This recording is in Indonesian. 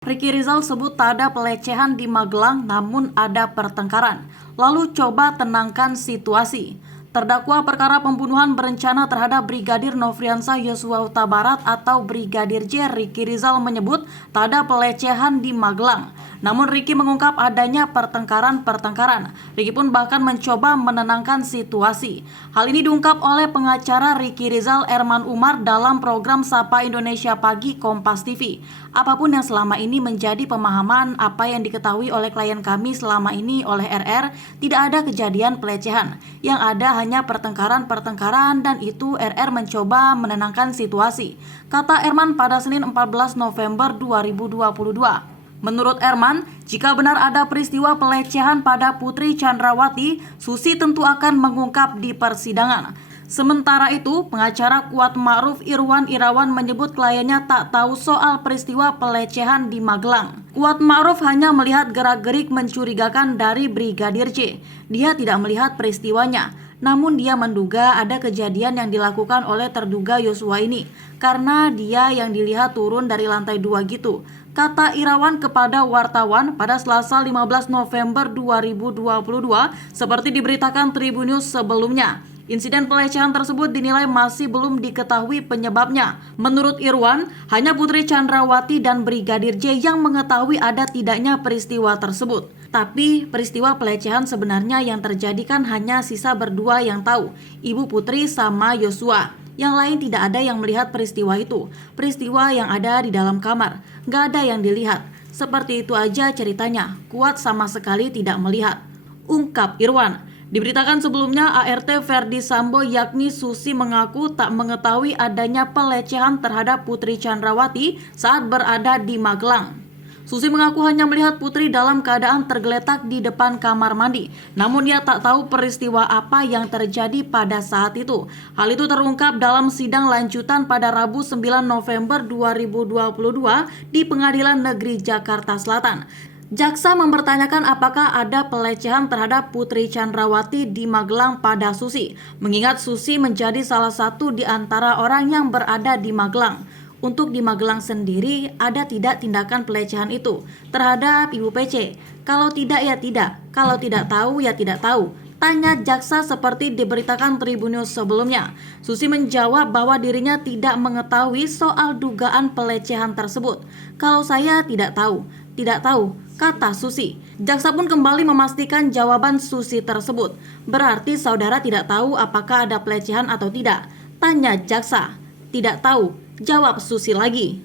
Ricky Rizal sebut tak ada pelecehan di Magelang namun ada pertengkaran. Lalu coba tenangkan situasi. Terdakwa perkara pembunuhan berencana terhadap Brigadir Nofriansah Yosua Huta Barat atau Brigadir J, Ricky Rizal menyebut tak ada pelecehan di Magelang. Namun Ricky mengungkap adanya pertengkaran. Ricky pun bahkan mencoba menenangkan situasi. Hal ini diungkap oleh pengacara Ricky Rizal, Erman Umar, dalam program Sapa Indonesia Pagi Kompas TV. Apapun yang selama ini menjadi pemahaman apa yang diketahui oleh klien kami selama ini oleh RR, tidak ada kejadian pelecehan. Yang ada hanya pertengkaran dan itu RR mencoba menenangkan situasi, kata Erman pada Senin 14 November 2022. Menurut Erman, jika benar ada peristiwa pelecehan pada Putri Chandrawati, Susi tentu akan mengungkap di persidangan. Sementara itu, pengacara Kuat Ma'ruf Irwan Irawan menyebut kliennya tak tahu soal peristiwa pelecehan di Magelang. Kuat Ma'ruf hanya melihat gerak-gerik mencurigakan dari Brigadir J. Dia tidak melihat peristiwanya. Namun dia menduga ada kejadian yang dilakukan oleh terduga Yosua ini karena dia yang dilihat turun dari lantai 2 gitu, kata Irawan kepada wartawan pada Selasa 15 November 2022 seperti diberitakan Tribunnews sebelumnya. Insiden pelecehan tersebut dinilai masih belum diketahui penyebabnya. Menurut Irwan, hanya Putri Chandrawati dan Brigadir J yang mengetahui ada tidaknya peristiwa tersebut. Tapi peristiwa pelecehan sebenarnya yang terjadi kan hanya sisa berdua yang tahu, Ibu Putri sama Yosua. Yang lain tidak ada yang melihat peristiwa itu. Peristiwa yang ada di dalam kamar, gak ada yang dilihat. Seperti itu aja ceritanya, Kuat sama sekali tidak melihat, ungkap Irwan. Diberitakan sebelumnya ART Ferdi Sambo yakni Susi mengaku tak mengetahui adanya pelecehan terhadap Putri Chandrawati saat berada di Magelang. Susi mengaku hanya melihat Putri dalam keadaan tergeletak di depan kamar mandi. Namun dia tak tahu peristiwa apa yang terjadi pada saat itu. Hal itu terungkap dalam sidang lanjutan pada Rabu 9 November 2022 di Pengadilan Negeri Jakarta Selatan. Jaksa mempertanyakan apakah ada pelecehan terhadap Putri Chandrawati di Magelang pada Susi, mengingat Susi menjadi salah satu di antara orang yang berada di Magelang. Untuk di Magelang sendiri, ada tidak tindakan pelecehan itu terhadap Ibu PC? Kalau tidak ya tidak, kalau tidak tahu ya tidak tahu. Tanya jaksa seperti diberitakan Tribunnews sebelumnya. Susi menjawab bahwa dirinya tidak mengetahui soal dugaan pelecehan tersebut. Kalau saya tidak tahu, kata Susi. Jaksa pun kembali memastikan jawaban Susi tersebut. Berarti saudara tidak tahu apakah ada pelecehan atau tidak? Tanya jaksa. Tidak tahu, jawab Susi lagi.